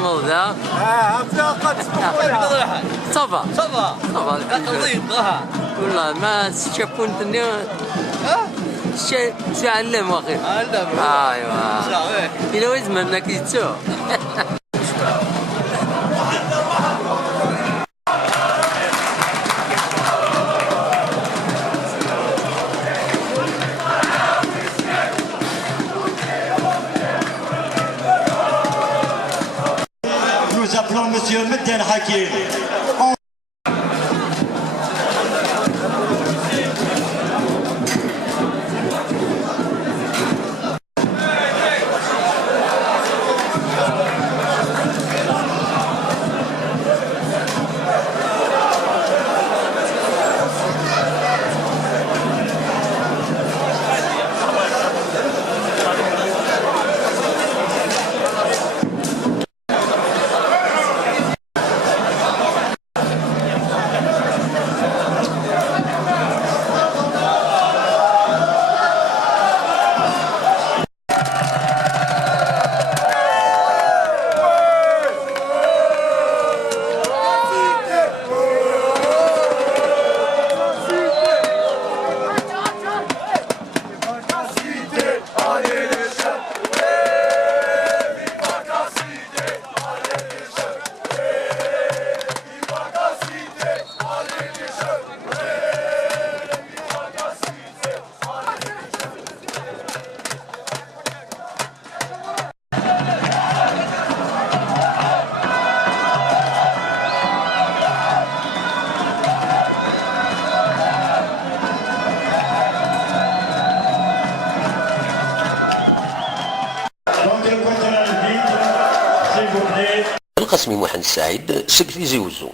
الموضة صبا صبا صبا قضيت ضها والله ما شافون الدنيا شو علم واخي علم ايوه صحيح الى وين منك يتسو Nous appelons Monsieur Meddel Hakim. القاسمي محمد السعيد سكت يزوزو